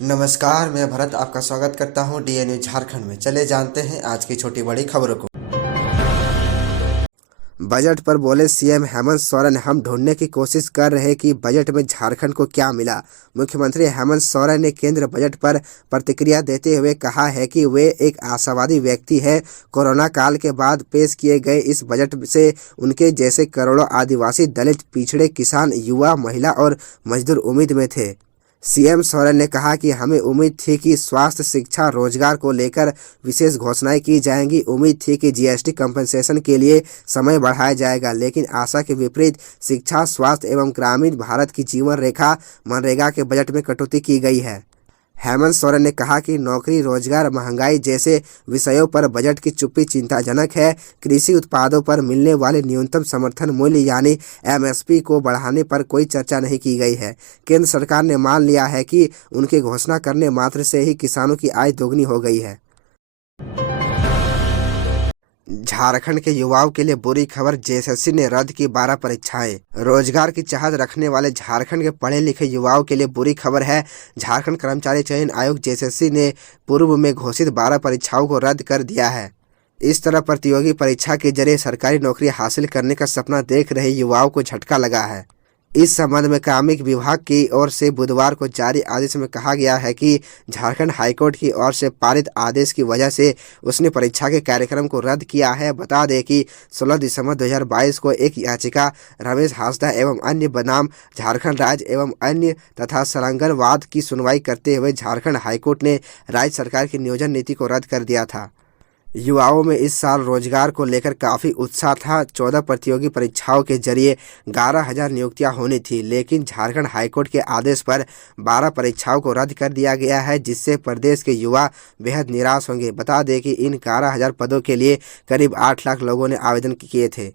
नमस्कार, मैं भरत आपका स्वागत करता हूं डीएनयू झारखंड में। चले जानते हैं आज की छोटी बड़ी खबरों को। बजट पर बोले सीएम हेमंत सोरेन, हम ढूंढने की कोशिश कर रहे कि बजट में झारखंड को क्या मिला। मुख्यमंत्री हेमंत सोरेन ने केंद्र बजट पर प्रतिक्रिया देते हुए कहा है कि वे एक आशावादी व्यक्ति हैं। कोरोना काल के बाद पेश किए गए इस बजट से उनके जैसे करोड़ों आदिवासी, दलित, पिछड़े, किसान, युवा, महिला और मजदूर उम्मीद में थे। सीएम सोरेन ने कहा कि हमें उम्मीद थी कि स्वास्थ्य, शिक्षा, रोजगार को लेकर विशेष घोषणाएं की जाएंगी। उम्मीद थी कि जीएसटी कंपनसेशन के लिए समय बढ़ाया जाएगा, लेकिन आशा के विपरीत शिक्षा, स्वास्थ्य एवं ग्रामीण भारत की जीवन रेखा मनरेगा के बजट में कटौती की गई है। हेमंत सोरेन ने कहा कि नौकरी, रोजगार, महंगाई जैसे विषयों पर बजट की चुप्पी चिंताजनक है। कृषि उत्पादों पर मिलने वाले न्यूनतम समर्थन मूल्य यानी एमएसपी को बढ़ाने पर कोई चर्चा नहीं की गई है। केंद्र सरकार ने मान लिया है कि उनके घोषणा करने मात्र से ही किसानों की आय दोगुनी हो गई है। झारखंड के युवाओं के लिए बुरी खबर, जेएसएससी ने रद्द की 12 परीक्षाएं। रोजगार की चाहत रखने वाले झारखंड के पढ़े लिखे युवाओं के लिए बुरी खबर है। झारखंड कर्मचारी चयन आयोग जेएसएससी ने पूर्व में घोषित 12 परीक्षाओं को रद्द कर दिया है। इस तरह प्रतियोगी परीक्षा के जरिए सरकारी नौकरी हासिल करने का सपना देख रहे युवाओं को झटका लगा है। इस संबंध में कार्मिक विभाग की ओर से बुधवार को जारी आदेश में कहा गया है कि झारखंड हाईकोर्ट की ओर से पारित आदेश की वजह से उसने परीक्षा के कार्यक्रम को रद्द किया है। बता दें कि 16 दिसंबर 2022 को एक याचिका रमेश हांसदा एवं अन्य बनाम झारखंड राज्य एवं अन्य तथा संलग्नवाद की सुनवाई करते हुए झारखंड हाईकोर्ट ने राज्य सरकार की नियोजन नीति को रद्द कर दिया था। युवाओं में इस साल रोजगार को लेकर काफ़ी उत्साह था। 14 प्रतियोगी परीक्षाओं के जरिए 11,000 नियुक्तियां होनी थी, लेकिन झारखंड हाईकोर्ट के आदेश पर 12 परीक्षाओं को रद्द कर दिया गया है, जिससे प्रदेश के युवा बेहद निराश होंगे। बता दें कि इन 11,000 पदों के लिए करीब 8 लाख लोगों ने आवेदन किए थे।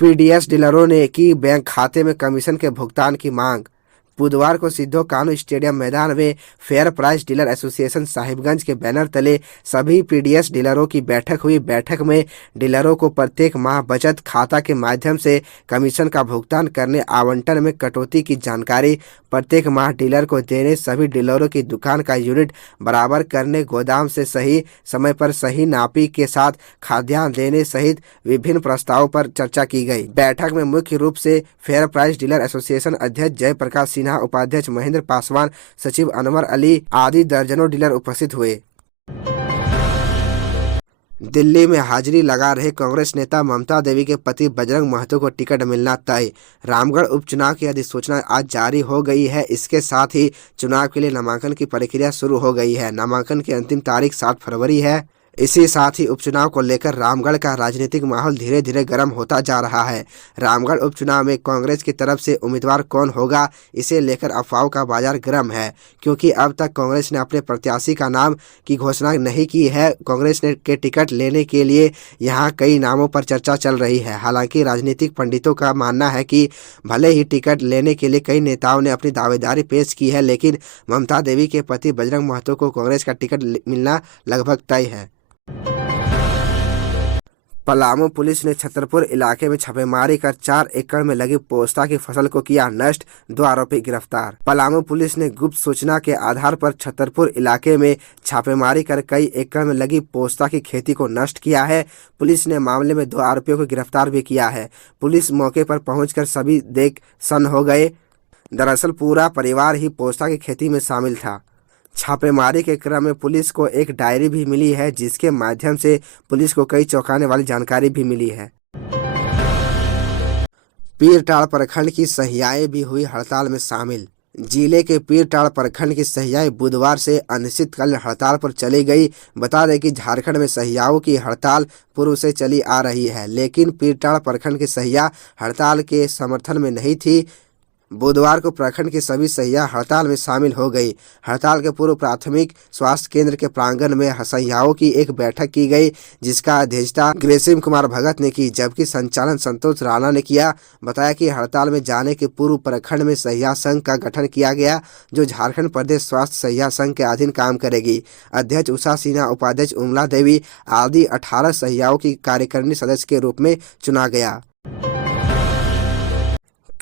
पीडीएस डीलरों ने की बैंक खाते में कमीशन के भुगतान की मांग। बुधवार को सिद्धो कान्हू स्टेडियम मैदान में fair price dealer association Sahibganj के बैनर तले सभी पीडीएस डीलरों की बैठक हुई। बैठक में डीलरों को प्रत्येक माह बचत खाता के माध्यम से कमीशन का भुगतान करने, आवंटन में कटौती की जानकारी प्रत्येक माह डीलर को देने, सभी डीलरों की दुकान का यूनिट बराबर करने, गोदाम से सही समय पर सही नापी के साथ खाद्यान्न देने सहित विभिन्न प्रस्तावों पर चर्चा की गई। बैठक में मुख्य रूप से फेयर प्राइस डीलर एसोसिएशन अध्यक्ष जयप्रकाश सिन्हा, उपाध्यक्ष महेंद्र पासवान, सचिव अनवर अली आदि दर्जनों डीलर उपस्थित हुए। दिल्ली में हाजिरी लगा रहे कांग्रेस नेता ममता देवी के पति बजरंग महतो को टिकट मिलना तय। रामगढ़ उपचुनाव की अधिसूचना आज जारी हो गई है। इसके साथ ही चुनाव के लिए नामांकन की प्रक्रिया शुरू हो गई है। नामांकन की अंतिम तारीख 7 फरवरी है। इसी साथ ही उपचुनाव को लेकर रामगढ़ का राजनीतिक माहौल धीरे धीरे गर्म होता जा रहा है। रामगढ़ उपचुनाव में कांग्रेस की तरफ से उम्मीदवार कौन होगा, इसे लेकर अफवाहों का बाजार गर्म है, क्योंकि अब तक कांग्रेस ने अपने प्रत्याशी का नाम की घोषणा नहीं की है। कांग्रेस ने के टिकट लेने के लिए यहां कई नामों पर चर्चा चल रही है। हालांकि राजनीतिक पंडितों का मानना है कि भले ही टिकट लेने के लिए कई नेताओं ने अपनी दावेदारी पेश की है, लेकिन ममता देवी के पति बजरंग महतो को कांग्रेस का टिकट मिलना लगभग तय है। पलामू पुलिस ने छतरपुर इलाके में छापेमारी कर 4 एकड़ में लगी पोस्ता की फसल को किया नष्ट, 2 आरोपी गिरफ्तार। पलामू पुलिस ने गुप्त सूचना के आधार पर छतरपुर इलाके में छापेमारी कर कई एकड़ में लगी पोस्ता की खेती को नष्ट किया है। पुलिस ने मामले में 2 आरोपियों को गिरफ्तार भी किया है। पुलिस मौके पर पहुंचकर सभी देख सन्न हो गए। दरअसल पूरा परिवार ही पोस्ता की खेती में शामिल था। छापेमारी के क्रम में पुलिस को एक डायरी भी मिली है, जिसके माध्यम से पुलिस को कई चौंकाने वाली जानकारी भी मिली है। पीरटाड़ प्रखंड की सहियाएं भी हुई हड़ताल में शामिल। जिले के पीरटाड़ प्रखंड की सहियाएं बुधवार से अनिश्चितकालीन हड़ताल पर चली गई। बता दें कि झारखंड में सहियाओं की हड़ताल पूर्व से चली आ रही है, लेकिन पीरटाड़ प्रखंड की सहिया हड़ताल के समर्थन में नहीं थी। बुधवार को प्रखंड की सभी सहिया हड़ताल में शामिल हो गई। हड़ताल के पूर्व प्राथमिक स्वास्थ्य केंद्र के प्रांगण में सहियाओं की एक बैठक की गई, जिसका अध्यक्षता ग्रेसिम कुमार भगत ने की, जबकि संचालन संतोष राणा ने किया। बताया कि हड़ताल में जाने के पूर्व प्रखंड में सहिया संघ का गठन किया गया, जो झारखंड प्रदेश स्वास्थ्य सहिया संघ के अधीन काम करेगी। अध्यक्ष उषा सिन्हा, उपाध्यक्ष उमला देवी आदि 18 सहियाओं की कार्यकारिणी सदस्य के रूप में चुना गया।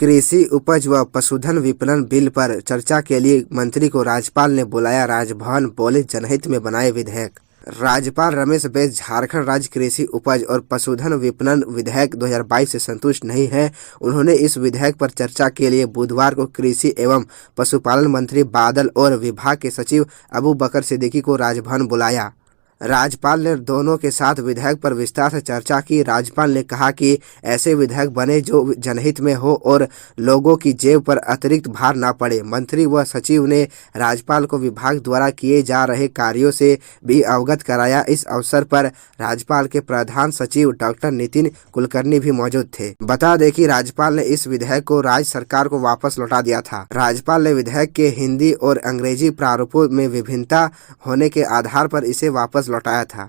कृषि उपज व पशुधन विपणन बिल पर चर्चा के लिए मंत्री को राज्यपाल ने बुलाया। राजभवन बोले, जनहित में बनाए विधेयक। राज्यपाल रमेश बैस झारखंड राज्य कृषि उपज और पशुधन विपणन विधेयक 2022 से संतुष्ट नहीं है। उन्होंने इस विधेयक पर चर्चा के लिए बुधवार को कृषि एवं पशुपालन मंत्री बादल और विभाग के सचिव अबू बकर सिद्दीकी को राजभवन बुलाया। राज्यपाल ने दोनों के साथ विधेयक पर विस्तार से चर्चा की। राज्यपाल ने कहा कि ऐसे विधेयक बने जो जनहित में हो और लोगों की जेब पर अतिरिक्त भार ना पड़े। मंत्री व सचिव ने राज्यपाल को विभाग द्वारा किए जा रहे कार्यों से भी अवगत कराया। इस अवसर पर राज्यपाल के प्रधान सचिव डॉक्टर नितिन कुलकर्णी भी मौजूद थे। बता दें कि राज्यपाल ने इस विधेयक को राज्य सरकार को वापस लौटा दिया था। राज्यपाल ने विधेयक के हिंदी और अंग्रेजी प्रारूपों में विभिन्नता होने के आधार पर इसे वापस लौटाया था।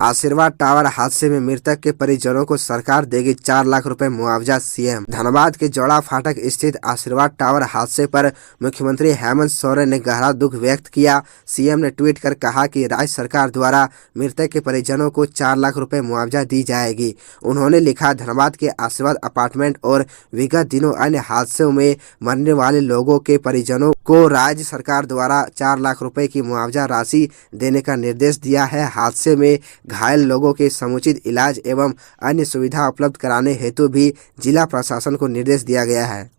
आशीर्वाद टावर हादसे में मृतक के परिजनों को सरकार देगी 4 लाख रुपए मुआवजा। सीएम धनबाद के जोड़ा फाटक स्थित आशीर्वाद टावर हादसे पर मुख्यमंत्री हेमंत सोरेन ने गहरा दुख व्यक्त किया। सीएम ने ट्वीट कर कहा कि राज्य सरकार द्वारा मृतक के परिजनों को 4 लाख रुपए मुआवजा दी जाएगी। उन्होंने लिखा, धनबाद के आशीर्वाद अपार्टमेंट और विगत दिनों अन्य हादसों में मरने वाले लोगों के परिजनों को राज्य सरकार द्वारा 4 लाख रुपए की मुआवजा राशि देने का निर्देश दिया है। हादसे में घायल लोगों के समुचित इलाज एवं अन्य सुविधा उपलब्ध कराने हेतु भी जिला प्रशासन को निर्देश दिया गया है।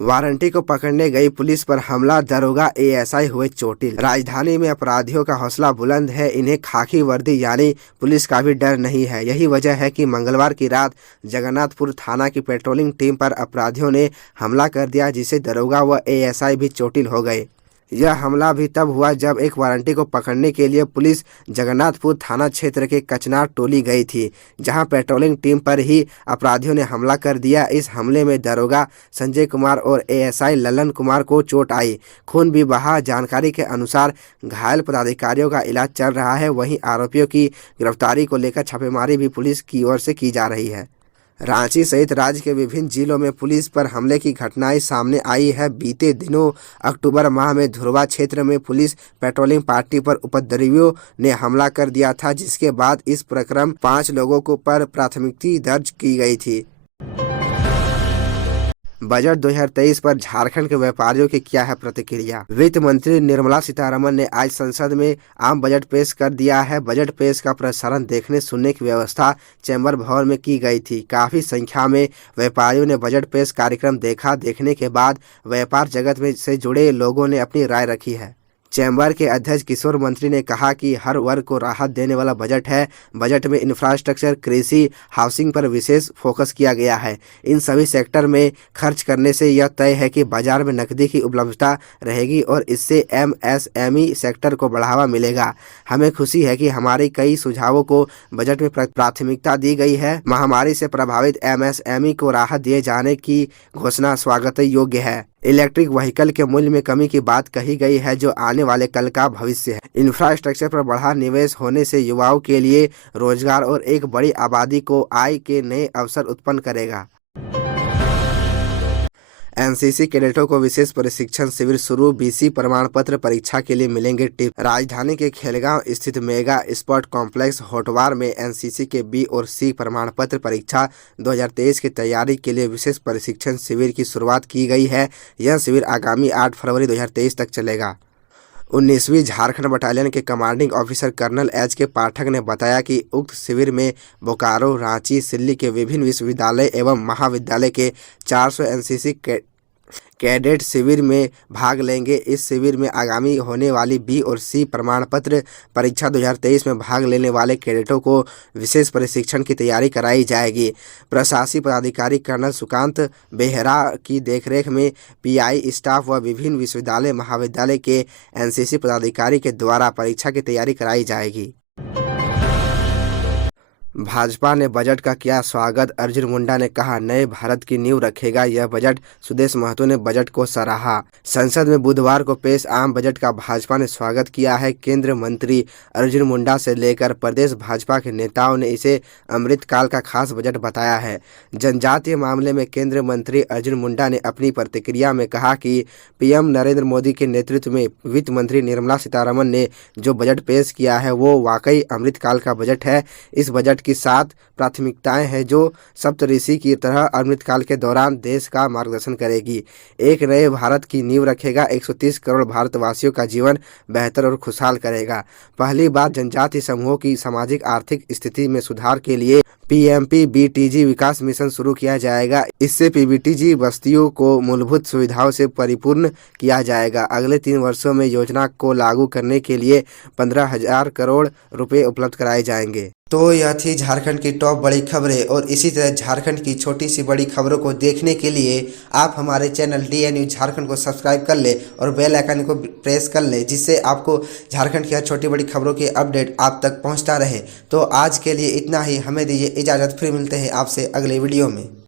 वारंटी को पकड़ने गई पुलिस पर हमला, दरोगा एएसआई हुए चोटिल। राजधानी में अपराधियों का हौसला बुलंद है, इन्हें खाकी वर्दी यानी पुलिस का भी डर नहीं है। यही वजह है कि मंगलवार की रात जगन्नाथपुर थाना की पेट्रोलिंग टीम पर अपराधियों ने हमला कर दिया, जिससे दरोगा व एएसआई भी चोटिल हो गए। यह हमला भी तब हुआ जब एक वारंटी को पकड़ने के लिए पुलिस जगन्नाथपुर थाना क्षेत्र के कचनार टोली गई थी, जहां पेट्रोलिंग टीम पर ही अपराधियों ने हमला कर दिया। इस हमले में दरोगा संजय कुमार और एएसआई ललन कुमार को चोट आई, खून भी बहा। जानकारी के अनुसार घायल पदाधिकारियों का इलाज चल रहा है। वहीं आरोपियों की गिरफ्तारी को लेकर छापेमारी भी पुलिस की ओर से की जा रही है। रांची सहित राज्य के विभिन्न जिलों में पुलिस पर हमले की घटनाएं सामने आई है। बीते दिनों अक्टूबर माह में धुरवा क्षेत्र में पुलिस पेट्रोलिंग पार्टी पर उपद्रवियों ने हमला कर दिया था, जिसके बाद इस प्रकरण 5 लोगों को पर प्राथमिकी दर्ज की गई थी। बजट 2023 पर झारखंड के व्यापारियों की क्या है प्रतिक्रिया। वित्त मंत्री निर्मला सीतारमण ने आज संसद में आम बजट पेश कर दिया है। बजट पेश का प्रसारण देखने सुनने की व्यवस्था चैम्बर भवन में की गई थी। काफी संख्या में व्यापारियों ने बजट पेश कार्यक्रम देखा। देखने के बाद व्यापार जगत में से जुड़े लोगों ने अपनी राय रखी है। चैम्बर के अध्यक्ष किशोर मंत्री ने कहा कि हर वर्ग को राहत देने वाला बजट है। बजट में इंफ्रास्ट्रक्चर, कृषि, हाउसिंग पर विशेष फोकस किया गया है। इन सभी सेक्टर में खर्च करने से यह तय है कि बाजार में नकदी की उपलब्धता रहेगी और इससे एमएसएमई सेक्टर को बढ़ावा मिलेगा। हमें खुशी है कि हमारे कई सुझावों को बजट में प्राथमिकता दी गई है। महामारी से प्रभावित एमएसएमई को राहत दिए जाने की घोषणा स्वागत योग्य है। इलेक्ट्रिक व्हीकल के मूल्य में कमी की बात कही गई है, जो आने वाले कल का भविष्य है। इंफ्रास्ट्रक्चर पर बढ़ा निवेश होने से युवाओं के लिए रोजगार और एक बड़ी आबादी को आय के नए अवसर उत्पन्न करेगा। एनसीसी कैडेटों को विशेष प्रशिक्षण शिविर शुरू, बीसी प्रमाण पत्र परीक्षा के लिए मिलेंगे टिप्स। राजधानी के खेलगांव स्थित मेगा स्पोर्ट कॉम्प्लेक्स होटवार में एनसीसी के बी और सी प्रमाण पत्र परीक्षा 2023 की तैयारी के लिए विशेष प्रशिक्षण शिविर की शुरुआत की गई है। यह शिविर आगामी 8 फरवरी 2023 तक चलेगा। 19वीं झारखंड बटालियन के कमांडिंग ऑफिसर कर्नल एच के पाठक ने बताया कि उक्त शिविर में बोकारो, रांची, सिल्ली के विभिन्न विश्वविद्यालय एवं महाविद्यालय के 400 एनसीसी कैडेट शिविर में भाग लेंगे। इस शिविर में आगामी होने वाली बी और सी प्रमाण पत्र परीक्षा 2023 में भाग लेने वाले कैडेटों को विशेष प्रशिक्षण की तैयारी कराई जाएगी। प्रशासनिक पदाधिकारी कर्नल सुकांत बेहरा की देखरेख में पीआई स्टाफ व विभिन्न विश्वविद्यालय महाविद्यालय के एनसीसी पदाधिकारी के द्वारा परीक्षा की तैयारी कराई जाएगी। भाजपा ने बजट का किया स्वागत, अर्जुन मुंडा ने कहा नए भारत की नींव रखेगा यह बजट। सुदेश महतो ने बजट को सराहा। संसद में बुधवार को पेश आम बजट का भाजपा ने स्वागत किया है। केंद्रीय मंत्री अर्जुन मुंडा से लेकर प्रदेश भाजपा के नेताओं ने इसे अमृतकाल का खास बजट बताया है। जनजातीय मामले में केंद्रीय मंत्री अर्जुन मुंडा ने अपनी प्रतिक्रिया में कहा कि पीएम नरेंद्र मोदी के नेतृत्व में वित्त मंत्री निर्मला सीतारमण ने जो बजट पेश किया है वो वाकई अमृतकाल का बजट है। इस बजट की 7 प्राथमिकताएं हैं जो सप्तऋषि की तरह अमृतकाल के दौरान देश का मार्गदर्शन करेगी। एक नए भारत की नींव रखेगा। 130 करोड़ भारतवासियों का जीवन बेहतर और खुशहाल करेगा। पहली बार जनजाति समूहों की सामाजिक आर्थिक स्थिति में सुधार के लिए PMPBTG विकास मिशन शुरू किया जाएगा। इससे PBTG बस्तियों को मूलभूत सुविधाओं से परिपूर्ण किया जाएगा। अगले 3 वर्षों में योजना को लागू करने के लिए 15,000 करोड़ रुपए उपलब्ध कराए जाएंगे। तो यह थी झारखंड की टॉप बड़ी खबरें, और इसी तरह झारखंड की छोटी सी बड़ी खबरों को देखने के लिए आप हमारे चैनल DN न्यूज झारखंड को सब्सक्राइब कर ले और बेल आइकन को प्रेस कर ले, जिससे आपको झारखंड की हर छोटी बड़ी खबरों की अपडेट आप तक पहुंचता रहे। तो आज के लिए इतना ही, हमें दीजिए इजाज़त, फिर मिलते हैं आपसे अगले वीडियो में।